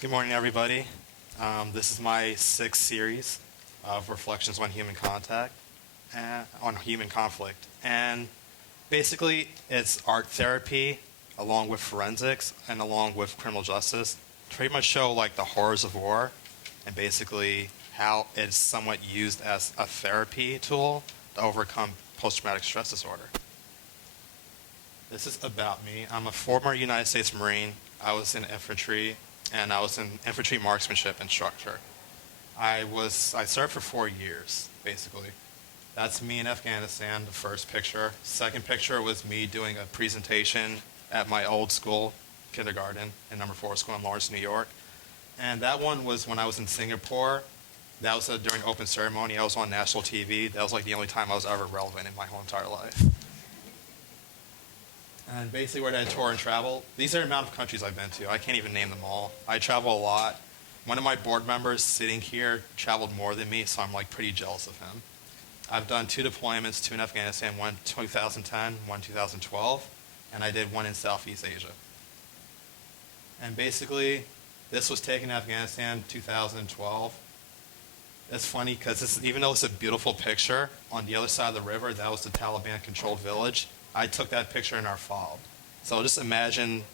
Good morning, everybody. This is my sixth series of reflections on human contact and on human conflict. And basically, it's art therapy along with forensics and along with criminal justice to pretty much show like the horrors of war and basically how it's somewhat used as a therapy tool to overcome post-traumatic stress disorder. This is about me. I'm a former United States Marine. I was in infantry, and I was in infantry marksmanship instructor. I served for 4 years, basically. That's me in Afghanistan, the first picture. Second picture was me doing a presentation at my old school, kindergarten, in number 4 school in Lawrence, New York. And that one was when I was in Singapore. That was during open ceremony. I was on national TV. That was like the only time I was ever relevant in my whole entire life. And basically where did I tour and travel? These are the amount of countries I've been to. I can't even name them all. I travel a lot. One of my board members sitting here traveled more than me, so I'm like pretty jealous of him. I've done 2 deployments, 2 in Afghanistan, 1 2010, 1 2012, and I did 1 in Southeast Asia. And basically, this was taken in Afghanistan 2012. It's funny because even though it's a beautiful picture, on the other side of the river, that was the Taliban-controlled village. I took that picture in our fob. So just imagine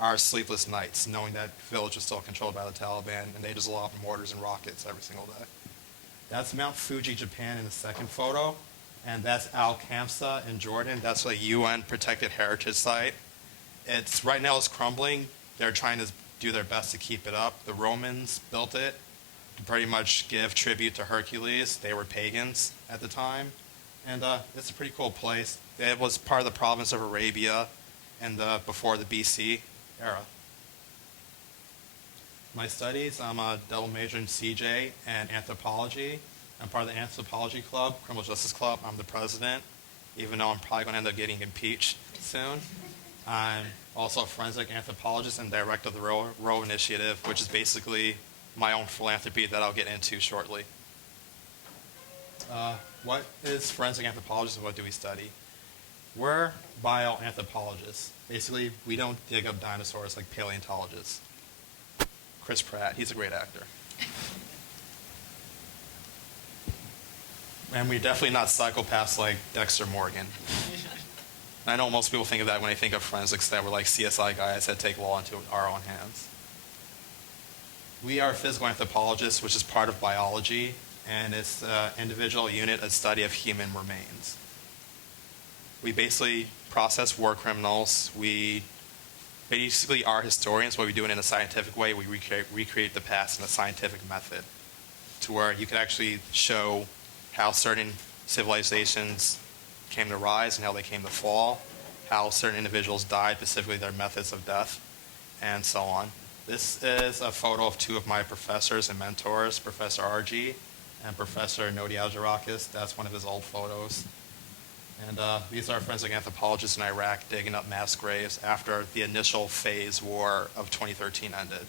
our sleepless nights knowing that village was still controlled by the Taliban and they just lob mortars and rockets every single day. That's Mount Fuji, Japan in the second photo. And that's Al-Kamsa in Jordan. That's a UN protected heritage site. Right now it's crumbling. They're trying to do their best to keep it up. The Romans built it to pretty much give tribute to Hercules. They were pagans at the time. And it's a pretty cool place. It was part of the province of Arabia before the BC era. My studies, I'm a double major in CJ and anthropology. I'm part of the anthropology club, criminal justice club. I'm the president, even though I'm probably going to end up getting impeached soon. I'm also a forensic anthropologist and director of the Row Initiative, which is basically my own philanthropy that I'll get into shortly. What is forensic anthropology and what do we study? We're bioanthropologists. Basically, we don't dig up dinosaurs like paleontologists. Chris Pratt, he's a great actor. And we're definitely not psychopaths like Dexter Morgan. I know most people think of that when they think of forensics, that we're like CSI guys that take law into our own hands. We are physical anthropologists, which is part of biology, and it's an individual unit, a study of human remains. We basically process war criminals. We basically are historians, but we do it in a scientific way. We recreate the past in a scientific method to where you can actually show how certain civilizations came to rise and how they came to fall, how certain individuals died, specifically their methods of death, and so on. This is a photo of 2 of my professors and mentors, Professor RG and Professor Nodi Aljarakis. That's one of his old photos. And these are forensic anthropologists in Iraq digging up mass graves after the initial phase war of 2013 ended.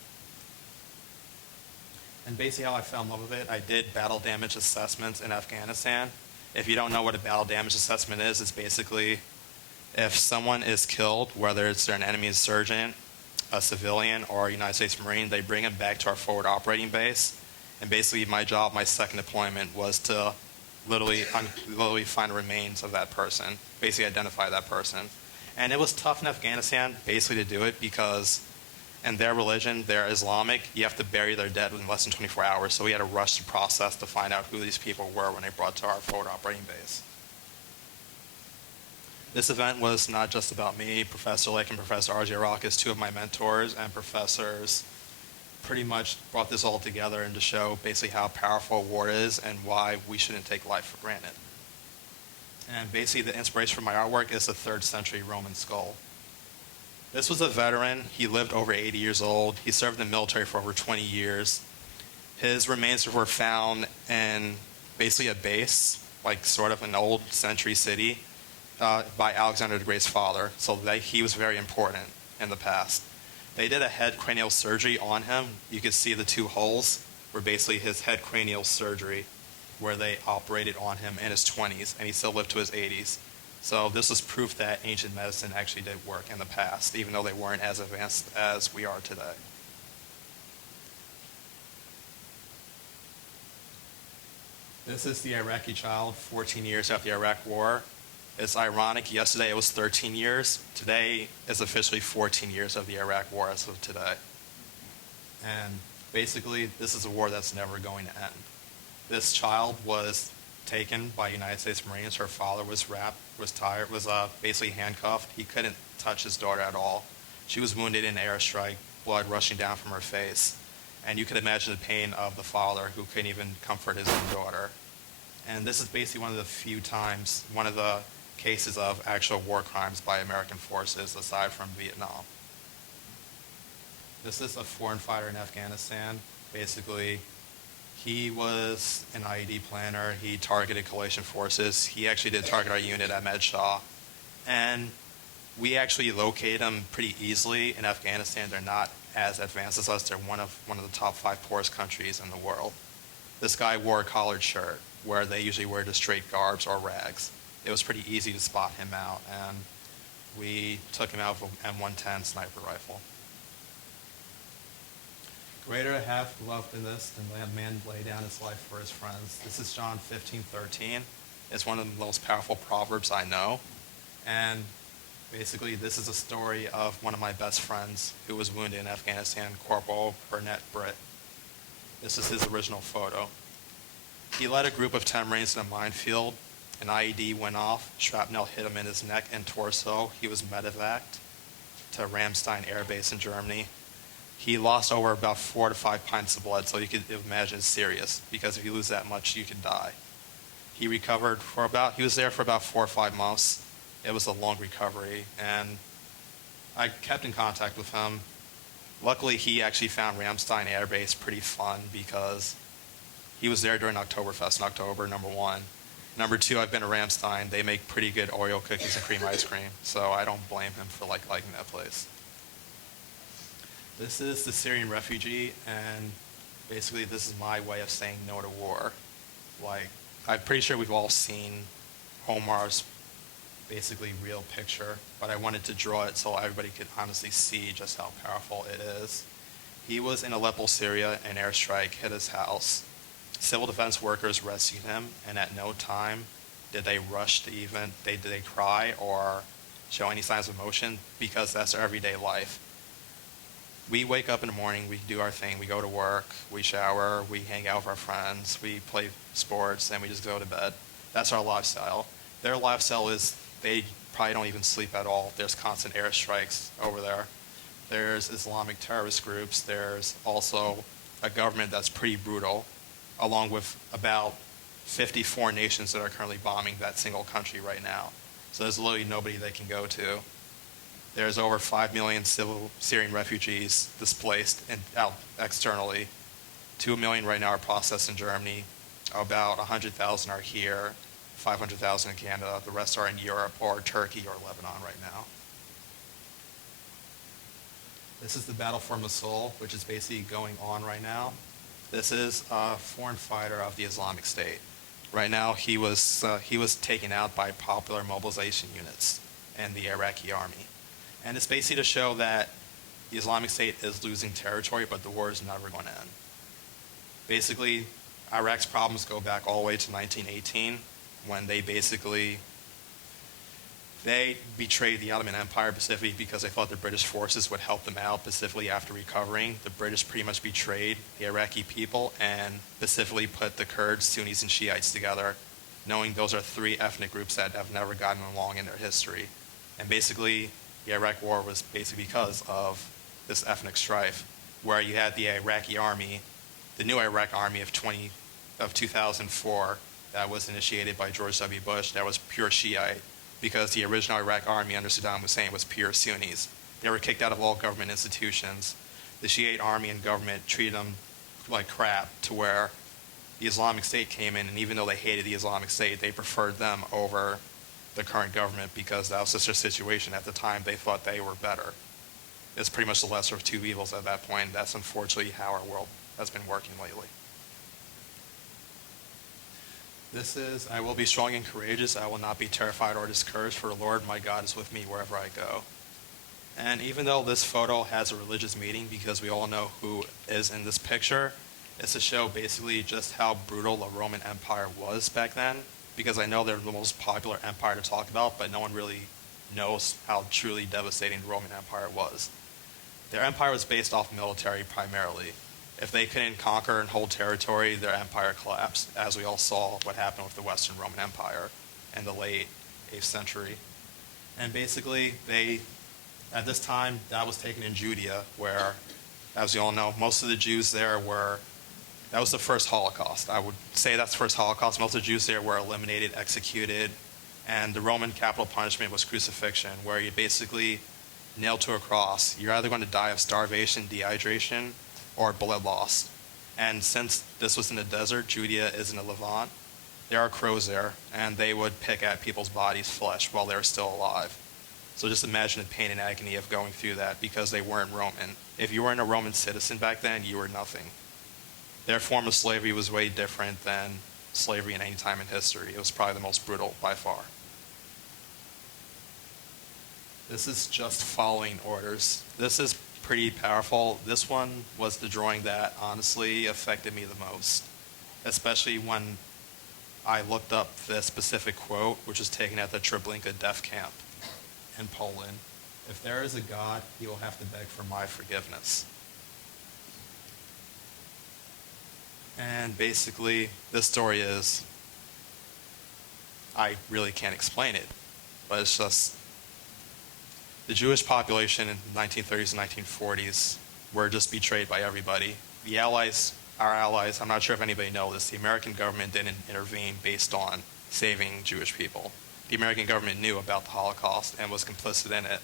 And basically how I fell in love with it, I did battle damage assessments in Afghanistan. If you don't know what a battle damage assessment is, it's basically if someone is killed, whether it's an enemy insurgent, a civilian, or a United States Marine, they bring them back to our forward operating base. And basically my job, my second deployment, was to literally find the remains of that person, basically identify that person. And it was tough in Afghanistan basically to do it because in their religion, they're Islamic, you have to bury their dead within less than 24 hours. So we had to rush the process to find out who these people were when they brought to our forward operating base. This event was not just about me. Professor Lake and Professor R.J. Rockis, 2 of my mentors and professors, pretty much brought this all together and to show basically how powerful war is and why we shouldn't take life for granted. And basically the inspiration for my artwork is the 3rd century Roman skull. This was a veteran. He lived over 80 years old. He served in the military for over 20 years. His remains were found in basically a base, like sort of an old century city, by Alexander the Great's father. So he was very important in the past. They did a head cranial surgery on him. You could see the 2 holes were basically his head cranial surgery where they operated on him in his 20s, and he still lived to his 80s. So this was proof that ancient medicine actually did work in the past, even though they weren't as advanced as we are today. This is the Iraqi child 14 years after the Iraq War. It's ironic, yesterday it was 13 years. Today is officially 14 years of the Iraq War as of today. And basically, this is a war that's never going to end. This child was taken by United States Marines. Her father was basically handcuffed. He couldn't touch his daughter at all. She was wounded in an airstrike, blood rushing down from her face. And you could imagine the pain of the father who couldn't even comfort his own daughter. And this is basically one of the few times, one of the cases of actual war crimes by American forces aside from Vietnam. This is a foreign fighter in Afghanistan. Basically, he was an IED planner. He targeted coalition forces. He actually did target our unit at Med Shah. And we actually located him pretty easily. In Afghanistan, they're not as advanced as us. They're one of the top 5 poorest countries in the world. This guy wore a collared shirt, where they usually wear just straight garbs or rags. It was pretty easy to spot him out, and we took him out with an M110 sniper rifle. Greater to have loved in this than a man lay down his life for his friends. This is John 15:13. It's one of the most powerful proverbs I know. And basically, this is a story of one of my best friends who was wounded in Afghanistan, Corporal Burnett Britt. This is his original photo. He led a group of 10 Marines in a minefield. An IED went off. Shrapnel hit him in his neck and torso. He was medevaced to Ramstein Air Base in Germany. He lost over about 4 to 5 pints of blood, so you could imagine it's serious, because if you lose that much, you could die. He was there for about 4 or 5 months. It was a long recovery, and I kept in contact with him. Luckily, he actually found Ramstein Air Base pretty fun because he was there during Oktoberfest in October, number one. Number two, I've been to Ramstein. They make pretty good Oreo cookies and cream ice cream, so I don't blame him for liking that place. This is the Syrian refugee, and basically this is my way of saying no to war. I'm pretty sure we've all seen Omar's basically real picture, but I wanted to draw it so everybody could honestly see just how powerful it is. He was in Aleppo, Syria. An airstrike hit his house. Civil defense workers rescued him, and at no time did they rush to did they cry or show any signs of emotion, because that's their everyday life. We wake up in the morning, we do our thing, we go to work, we shower, we hang out with our friends, we play sports, and we just go to bed. That's our lifestyle. Their lifestyle is they probably don't even sleep at all. There's constant airstrikes over there. There's Islamic terrorist groups. There's also a government that's pretty brutal, along with about 54 nations that are currently bombing that single country right now. So there's literally nobody they can go to. There's over 5 million Syrian refugees displaced out externally. 2 million right now are processed in Germany. About 100,000 are here, 500,000 in Canada. The rest are in Europe or Turkey or Lebanon right now. This is the battle for Mosul, which is basically going on right now. This is a foreign fighter of the Islamic State. Right now, he was taken out by popular mobilization units and the Iraqi army. And it's basically to show that the Islamic State is losing territory, but the war is never going to end. Basically, Iraq's problems go back all the way to 1918, when they betrayed the Ottoman Empire specifically because they thought the British forces would help them out specifically after recovering. The British pretty much betrayed the Iraqi people and specifically put the Kurds, Sunnis, and Shiites together, knowing those are 3 ethnic groups that have never gotten along in their history. And basically, the Iraq War was basically because of this ethnic strife, where you had the Iraqi army, the new Iraq army of 2004, that was initiated by George W. Bush, that was pure Shiite, because the original Iraq army under Saddam Hussein was pure Sunnis. They were kicked out of all government institutions. The Shiite army and government treated them like crap, to where the Islamic State came in, and even though they hated the Islamic State, they preferred them over the current government because that was just their situation at the time. They thought they were better. It's pretty much the lesser of 2 evils at that point. That's unfortunately how our world has been working lately. This is, I will be strong and courageous. I will not be terrified or discouraged, for the Lord my God is with me wherever I go. And even though this photo has a religious meaning, because we all know who is in this picture, is to show basically just how brutal the Roman Empire was back then, because I know they're the most popular empire to talk about, but no one really knows how truly devastating the Roman Empire was. Their empire was based off military primarily. If they couldn't conquer and hold territory, their empire collapsed, as we all saw what happened with the Western Roman Empire in the late 8th century. And basically, at this time, that was taken in Judea, where, as you all know, most of the Jews there that was the first Holocaust. I would say that's the first Holocaust. Most of the Jews there were eliminated, executed, and the Roman capital punishment was crucifixion, where you basically nailed to a cross. You're either going to die of starvation, dehydration, or blood loss. And since this was in the desert, Judea is in the Levant, there are crows there, and they would pick at people's bodies' flesh while they were still alive. So just imagine the pain and agony of going through that because they weren't Roman. If you weren't a Roman citizen back then, you were nothing. Their form of slavery was way different than slavery in any time in history. It was probably the most brutal by far. This is just following orders. This is pretty powerful. This one was the drawing that honestly affected me the most, especially when I looked up this specific quote, which is taken at the Treblinka death camp in Poland. If there is a God, he will have to beg for my forgiveness. And basically, this story is, I really can't explain it, but it's just, the Jewish population in the 1930s and 1940s were just betrayed by everybody. The Allies, our allies, I'm not sure if anybody knows this, the American government didn't intervene based on saving Jewish people. The American government knew about the Holocaust and was complicit in it.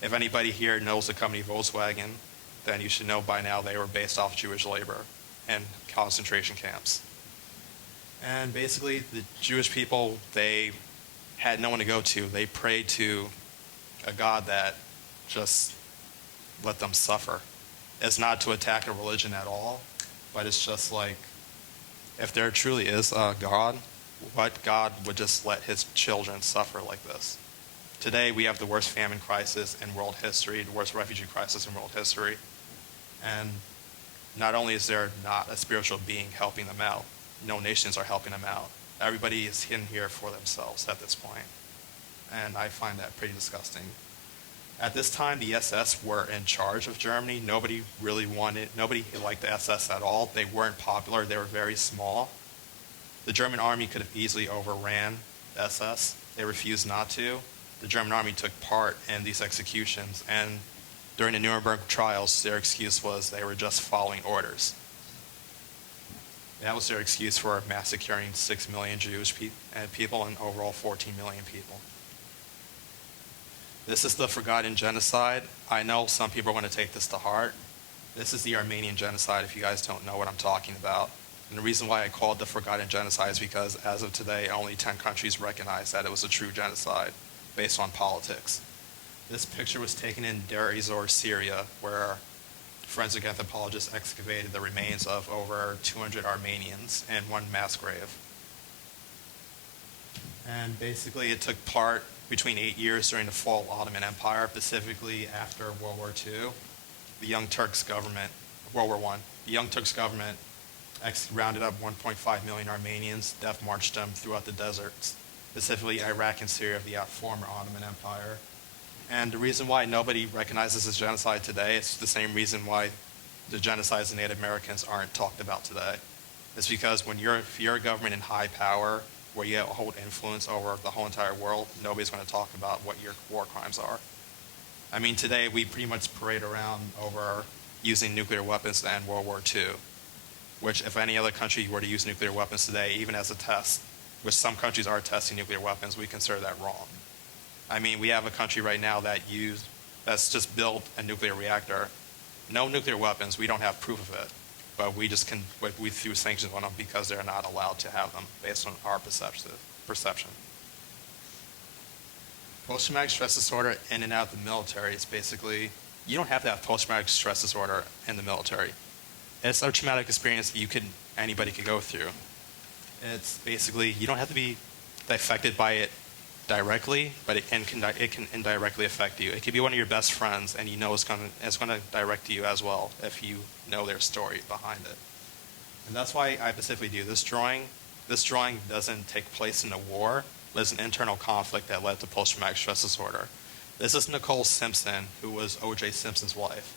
If anybody here knows the company Volkswagen, then you should know by now they were based off Jewish labor and concentration camps. And basically, the Jewish people, they had no one to go to. They prayed to a God that just let them suffer. It's not to attack a religion at all, but it's just like, if there truly is a God, what God would just let his children suffer like this? Today, we have the worst famine crisis in world history, the worst refugee crisis in world history. And not only is there not a spiritual being helping them out, no nations are helping them out. Everybody is in here for themselves at this point. And I find that pretty disgusting. At this time, the SS were in charge of Germany. Nobody liked the SS at all. They weren't popular. They were very small. The German army could have easily overran the SS. They refused not to. The German army took part in these executions, and during the Nuremberg trials, their excuse was they were just following orders. That was their excuse for massacring 6 million Jewish people and overall 14 million people. This is the forgotten genocide. I know some people are going to take this to heart. This is the Armenian Genocide, if you guys don't know what I'm talking about. And the reason why I call it the forgotten genocide is because as of today, only 10 countries recognize that it was a true genocide based on politics. This picture was taken in Deir ez-Zor, Syria, where forensic anthropologists excavated the remains of over 200 Armenians in one mass grave. And basically it took part between 8 years during the fall of the Ottoman Empire, specifically after World War II. The Young Turks government, World War I, the Young Turks government rounded up 1.5 million Armenians, death marched them throughout the deserts, specifically Iraq and Syria of the former Ottoman Empire. And the reason why nobody recognizes this genocide today is the same reason why the genocides of Native Americans aren't talked about today. It's because if you're a government in high power, where you hold influence over the whole entire world, nobody's going to talk about what your war crimes are. I mean, today we pretty much parade around over using nuclear weapons to end World War II, which if any other country were to use nuclear weapons today, even as a test, which some countries are testing nuclear weapons, we consider that wrong. I mean, we have a country right now that's just built a nuclear reactor. No nuclear weapons, we don't have proof of it, but we threw sanctions on them because they're not allowed to have them based on our perception. Post-traumatic stress disorder in and out of the military is basically, you don't have to have post-traumatic stress disorder in the military. It's a traumatic experience that anybody could go through. It's basically, you don't have to be affected by it directly, but it can indirectly affect you. It could be one of your best friends, and you know it's going to direct you as well if you know their story behind it. And that's why I specifically do this drawing. This drawing doesn't take place in a war, but it's an internal conflict that led to post-traumatic stress disorder. This is Nicole Simpson, who was O.J. Simpson's wife.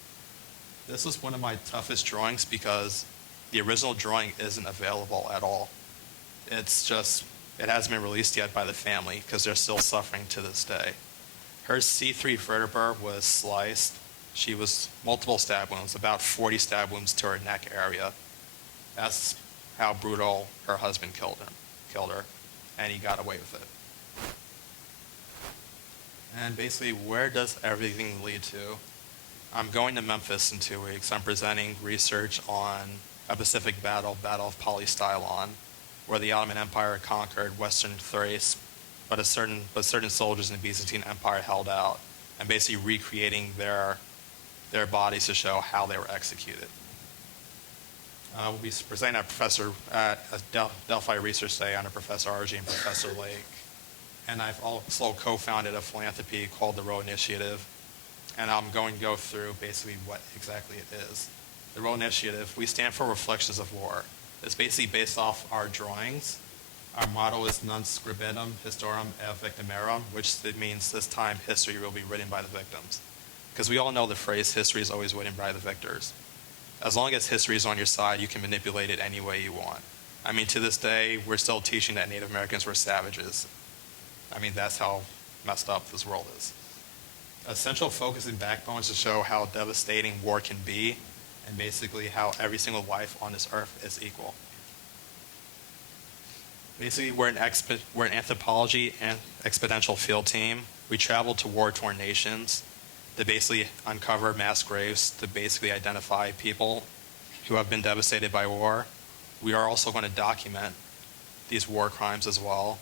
This was one of my toughest drawings because the original drawing isn't available at all. It's just, it hasn't been released yet by the family because they're still suffering to this day. Her C3 vertebra was sliced. She was multiple stab wounds, about 40 stab wounds to her neck area. That's how brutal her husband killed her, and he got away with it. And basically, where does everything lead to? I'm going to Memphis in 2 weeks. I'm presenting research on a Pacific battle, Battle of Polystylon, where the Ottoman Empire conquered Western Thrace, but certain soldiers in the Byzantine Empire held out, and basically recreating their bodies to show how they were executed. We'll be presenting at Adelphi Research Day under Professor Argy and Professor Lake. And I've also co-founded a philanthropy called the Row Initiative. And I'm going to go through basically what exactly it is. The Row Initiative, we stand for Reflections of War. It's basically based off our drawings. Our motto is Non Scribetum Historiam et Victimarum, which means this time history will be written by the victims. Because we all know the phrase, history is always written by the victors. As long as history is on your side, you can manipulate it any way you want. I mean, to this day, we're still teaching that Native Americans were savages. I mean, that's how messed up this world is. A central focus and backbone is to show how devastating war can be, and basically how every single life on this earth is equal. Basically, we're an anthropology and exponential field team. We travel to war-torn nations to basically uncover mass graves, to basically identify people who have been devastated by war. We are also going to document these war crimes as well,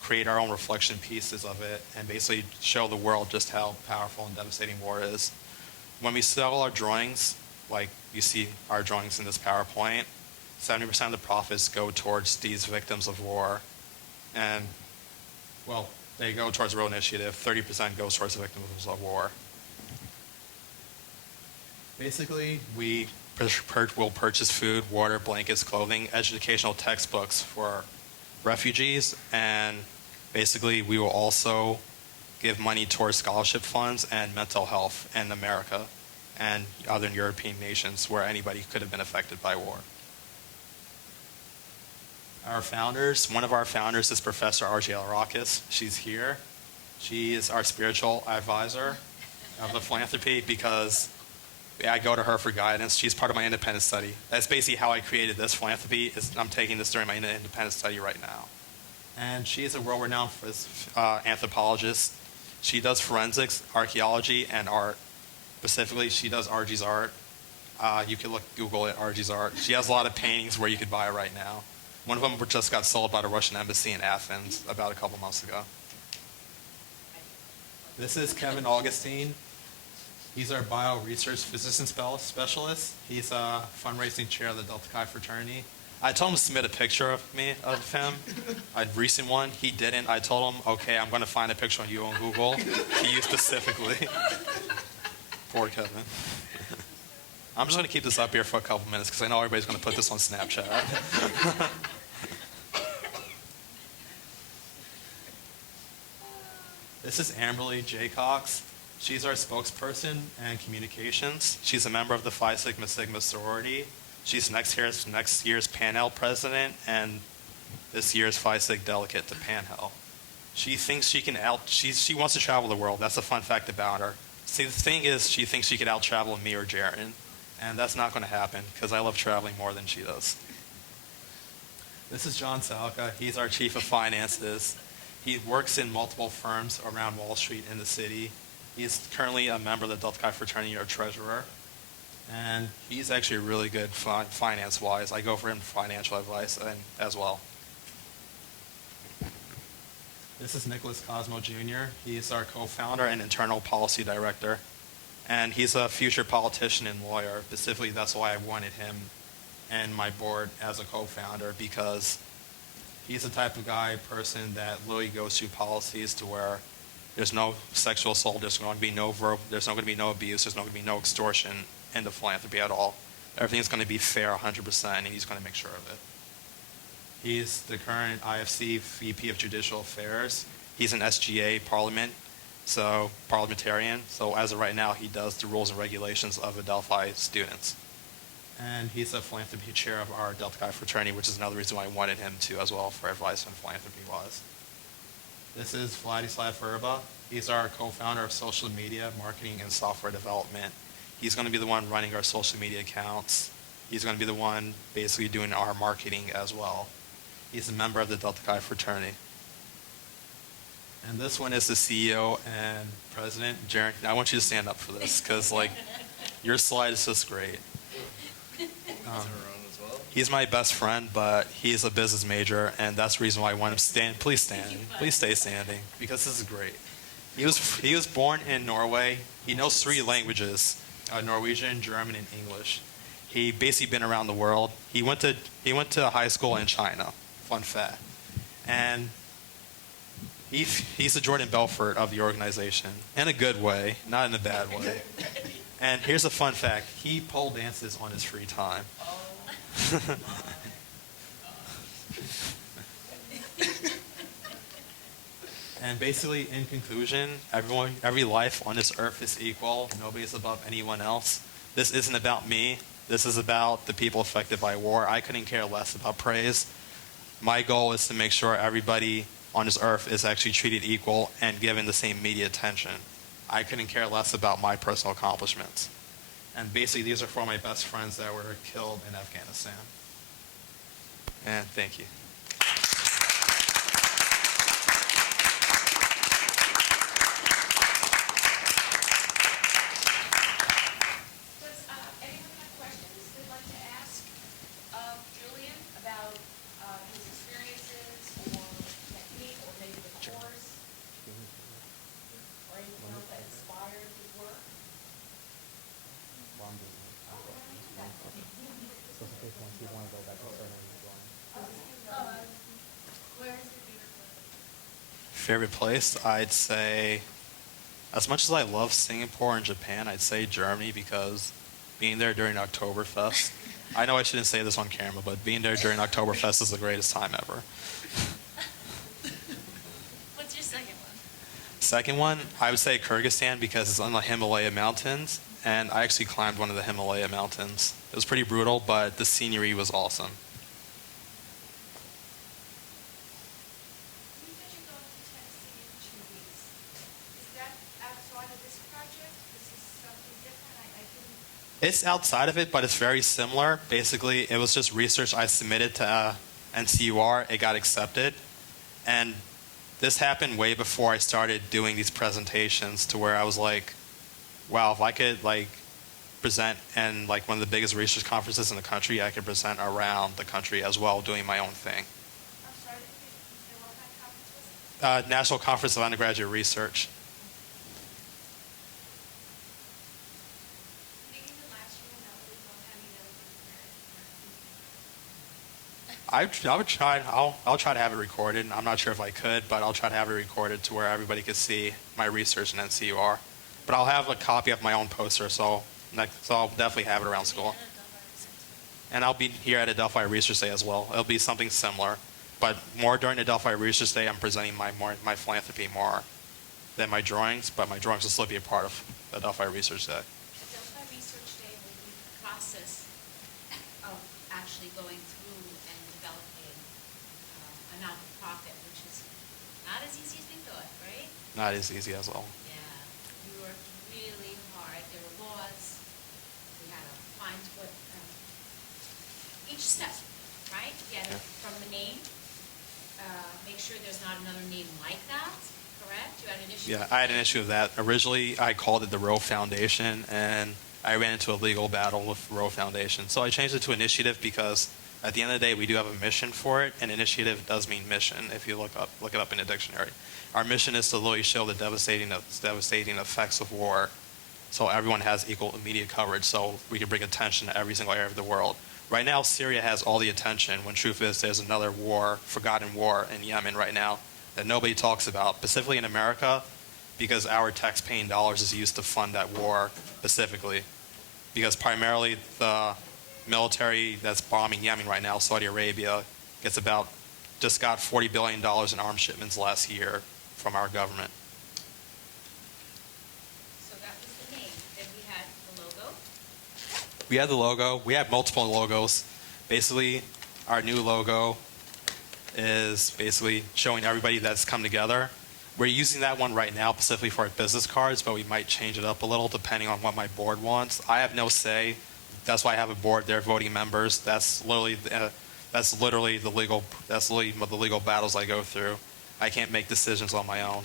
create our own reflection pieces of it, and basically show the world just how powerful and devastating war is. When we sell our drawings, like you see our drawings in this PowerPoint, 70% of the profits go towards these victims of war. And, well, they go towards the Road Initiative. 30% goes towards the victims of war. Basically, we will purchase food, water, blankets, clothing, educational textbooks for refugees, and basically we will also give money towards scholarship funds and mental health in America and other European nations where anybody could have been affected by war. Our founders, one of our founders is Professor R.J. Arakis. She's here. She is our spiritual advisor of the philanthropy because I go to her for guidance. She's part of my independent study. That's basically how I created this philanthropy. I'm taking this during my independent study right now. And she is a world-renowned anthropologist. She does forensics, archaeology, and art. Specifically, she does Argy's art. You can Google it, Argy's art. She has a lot of paintings where you could buy right now. One of them just got sold by the Russian embassy in Athens about a couple months ago. This is Kevin Augustine. He's our bio-research physician specialist. He's a fundraising chair of the Delta Chi fraternity. I told him to submit a picture of him, a recent one. He didn't. I told him, okay, I'm going to find a picture of you on Google. He used specifically. Poor Kevin. I'm just going to keep this up here for a couple minutes because I know everybody's going to put this on Snapchat. This is Amberly J. Cox. She's our spokesperson and communications. She's a member of the Phi Sigma Sigma sorority. She's next year's Pan-Hel president and this year's Phi Sig delegate to Pan-Hel. She thinks she wants to travel the world. That's a fun fact about her. See, the thing is, she thinks she could out-travel me or Jaron, and that's not going to happen because I love traveling more than she does. This is John Selca. He's our chief of finances. He works in multiple firms around Wall Street in the city. He's currently a member of the Delta Chi fraternity, our treasurer. And he's actually really good finance-wise. I go for him for financial advice as well. This is Nicholas Cosmo Jr. He's our co-founder and internal policy director. And he's a future politician and lawyer. Specifically, that's why I wanted him and my board as a co-founder, because he's the type of person that literally goes through policies to where there's no sexual assault, there's going to be no abuse, there's not going to be no extortion in the philanthropy at all. Everything's going to be fair 100%, and he's going to make sure of it. He's the current IFC VP of Judicial Affairs. He's an SGA parliamentarian. So as of right now, he does the rules and regulations of Adelphi students. And he's a philanthropy chair of our Delta Chi fraternity, which is another reason why I wanted him to as well for advice on philanthropy-wise. This is Vladislav Verba. He's our co-founder of social media, marketing, and software development. He's going to be the one running our social media accounts. He's going to be the one basically doing our marketing as well. He's a member of the Delta Chi fraternity. And this one is the CEO and president, Jaron. I want you to stand up for this because, like, your slide is just great. He's my best friend, but he's a business major, and that's the reason why I want him to stand. Please stand. Please stay standing because this is great. He was born in Norway. He knows 3 languages: Norwegian, German, and English. He basically been around the world. He went to high school in China. Fun fact. And he's the Jordan Belfort of the organization in a good way, not in a bad way. And here's a fun fact: he pole dances on his free time. And basically, in conclusion, every life on this earth is equal. Nobody's above anyone else. This isn't about me. This is about the people affected by war. I couldn't care less about praise. My goal is to make sure everybody on this earth is actually treated equal and given the same media attention. I couldn't care less about my personal accomplishments. And basically, these are for my best friends that were killed in Afghanistan. And thank you. Julian about his experiences or technique or maybe the course or anything else that inspired his work? Where is your Favorite place? I'd say, as much as I love Singapore and Japan, I'd say Germany because being there during Oktoberfest, I know I shouldn't say this on camera, but being there during Oktoberfest is the greatest time ever. What's your second one? Second one, I would say Kyrgyzstan because it's on the Himalaya mountains, and I actually climbed one of the Himalaya mountains. It was pretty brutal, but the scenery was awesome. You said you're going to Tennessee in 2 weeks. Is that outside of this project? This is something different? I didn't... It's outside of it, but it's very similar. Basically, it was just research I submitted to NCUR. It got accepted. And this happened way before I started doing these presentations to where I was like, wow, if I could like present in like one of the biggest research conferences in the country, I could present around the country as well doing my own thing. I'm sorry, you said what kind of conference was it? National Conference of Undergraduate Research. I'll try to have it recorded. I'm not sure if I could, but I'll try to have it recorded to where everybody could see my research in NCUR. But I'll have a copy of my own poster, so I'll definitely have it around school. And I'll be here at Adelphi Research Day as well. It'll be something similar, but more during Adelphi Research Day, I'm presenting my philanthropy more than my drawings, but my drawings will still be a part of Adelphi Research Day. Adelphi Research Day will be the process of actually going through and developing a non-profit, which is not as easy as we thought, right? Not as easy as well. Yeah, we worked really hard. There were laws. We had to find what each step, right? You had to, from the name, make sure there's not another name like that. Correct? You had an issue? Yeah, I had an issue with that. Originally, I called it the Roe Foundation, and I ran into a legal battle with Roe Foundation. So I changed it to Initiative because at the end of the day, we do have a mission for it, and Initiative does mean mission if you look it up in a dictionary. Our mission is to literally show the devastating effects of war so everyone has equal immediate coverage so we can bring attention to every single area of the world. Right now, Syria has all the attention when truth is there's another war, forgotten war in Yemen right now that nobody talks about, specifically in America, because our tax-paying dollars is used to fund that war specifically. Because primarily the military that's bombing Yemen right now, Saudi Arabia, just got $40 billion in arms shipments last year from our government. So that was the name. Then we had the logo. We had the logo. We have multiple logos. Basically, our new logo is basically showing everybody that's come together. We're using that one right now specifically for our business cards, but we might change it up a little depending on what my board wants. I have no say. That's why I have a board. They're voting members. That's literally the legal battles I go through. I can't make decisions on my own.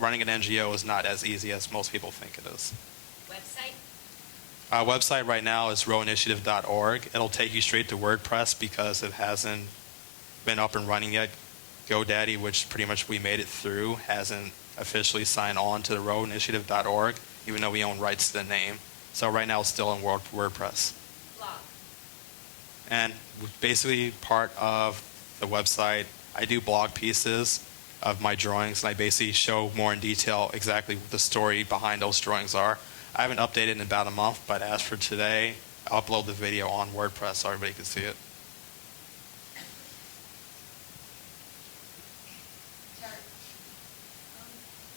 Running an NGO is not as easy as most people think it is. Website? Our website right now is rowinitiative.org. It'll take you straight to WordPress because it hasn't been up and running yet. GoDaddy, which pretty much we made it through, hasn't officially signed on to the rowinitiative.org, even though we own rights to the name. So right now it's still in WordPress. Blog. And basically part of the website, I do blog pieces of my drawings, and I basically show more in detail exactly what the story behind those drawings are. I haven't updated in about a month, but as for today, I'll upload the video on WordPress so everybody can see it. Terry.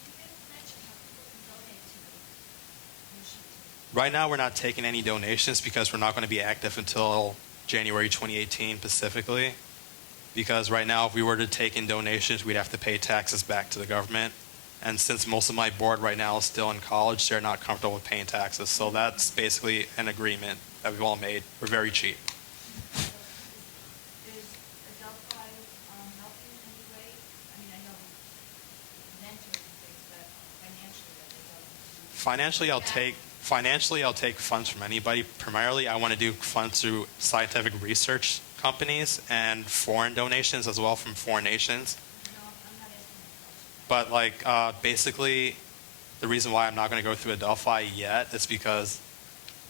You didn't mention how people can donate to the initiative. Right now, we're not taking any donations because we're not going to be active until January 2018 specifically. Because right now, if we were to take in donations, we'd have to pay taxes back to the government. And since most of my board right now is still in college, they're not comfortable with paying taxes. So that's basically an agreement that we've all made. We're very cheap. Is Adelphi helping in any way? I mean, I know mentors and things, but financially, are they helping? Financially, I'll take funds from anybody. Primarily, I want to do funds through scientific research companies and foreign donations as well from foreign nations. No, I'm not asking that question. But basically, the reason why I'm not going to go through Adelphi yet is because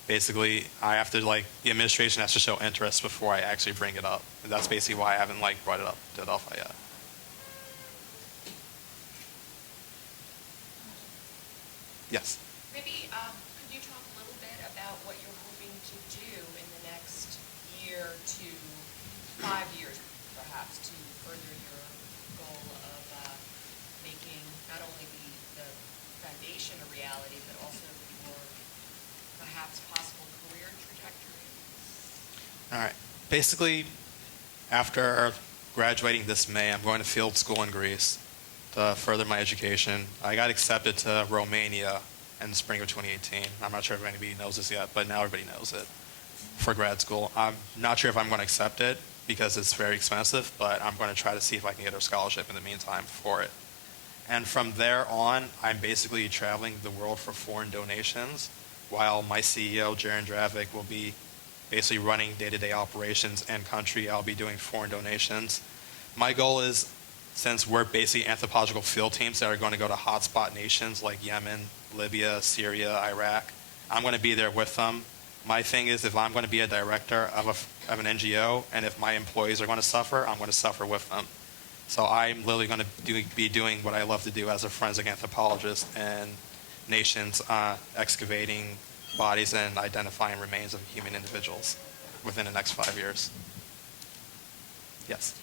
basically I have to the administration has to show interest before I actually bring it up. And that's basically why I haven't brought it up to Adelphi yet. Yes. Maybe could you talk a little bit about what you're hoping to do in the next year to 5 years, perhaps, to further your goal of making not only the foundation a reality, but also your perhaps possible career trajectory? All right. Basically, after graduating this May, I'm going to field school in Greece to further my education. I got accepted to Romania in the spring of 2018. I'm not sure if anybody knows this yet, but now everybody knows it for grad school. I'm not sure if I'm going to accept it because it's very expensive, but I'm going to try to see if I can get a scholarship in the meantime for it. And from there on, I'm basically traveling the world for foreign donations, while my CEO, Jaron Dravic, will be basically running day-to-day operations in country. I'll be doing foreign donations. My goal is, since we're basically anthropological field teams that are going to go to hotspot nations like Yemen, Libya, Syria, Iraq, I'm going to be there with them. My thing is, if I'm going to be a director of an NGO, and if my employees are going to suffer, I'm going to suffer with them. So I'm literally going to be doing what I love to do as a forensic anthropologist in nations, excavating bodies and identifying remains of human individuals within the next 5 years. Yes.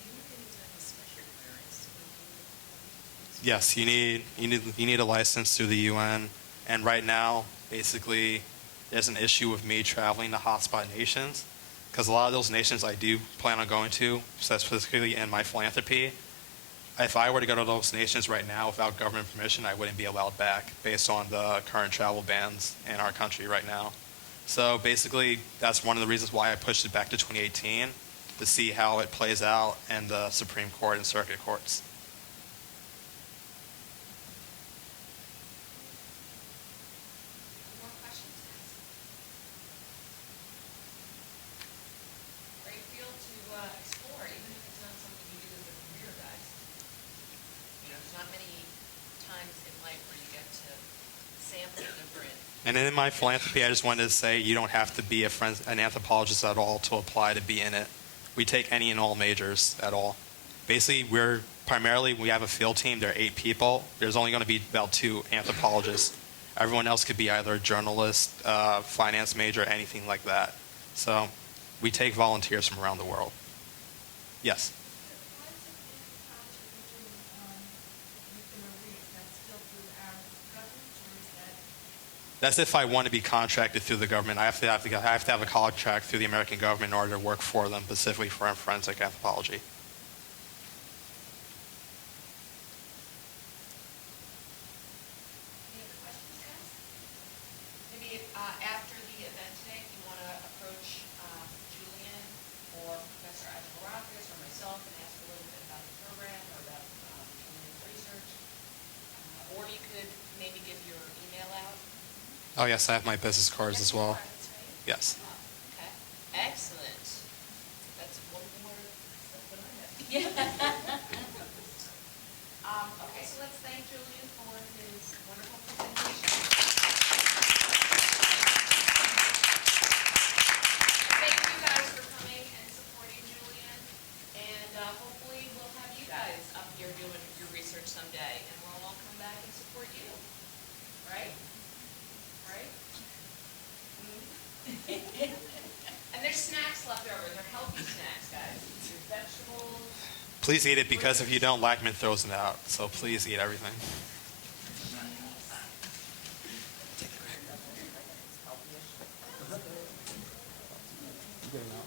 Yes, you need a license through the UN, and right now, basically, there's an issue with me traveling to hotspot nations, because a lot of those nations I do plan on going to, specifically in my philanthropy. If I were to go to those nations right now without government permission, I wouldn't be allowed back based on the current travel bans in our country right now. So basically, that's one of the reasons why I pushed it back to 2018, to see how it plays out in the Supreme Court and circuit courts. More questions? Great field to explore, even if it's not something you do as a career, guys. You know, there's not many times in life where you get to sample different. And in my philanthropy, I just wanted to say you don't have to be an anthropologist at all to apply to be in it. We take any and all majors at all. Basically, we have a field team. There are 8 people. There's only going to be about 2 anthropologists. Everyone else could be either a journalist, finance major, anything like that. So We take volunteers from around the world. Yes. That's if I want to be contracted through the government. I have to have a contract through the American government in order to work for them, specifically for forensic anthropology. Any other questions, guys? Maybe after the event today, if you want to approach Julian or Professor Adelphi or myself and ask a little bit about the program or about Julian's research, or you could maybe give your email out. Oh yes, I have my business cards as well. That's right. Yes. Okay, excellent. That's one more stuff than I have. Yeah. Okay, so let's thank Julian for his wonderful presentation. Thank you guys for coming and supporting Julian, and hopefully we'll have you guys up here doing your research someday, and we'll all come back and support you, right? Right? And there's snacks left over. They're healthy snacks, guys. There's vegetables. Please eat it, because if you don't, Lackman throws it out. So please eat everything. Good enough.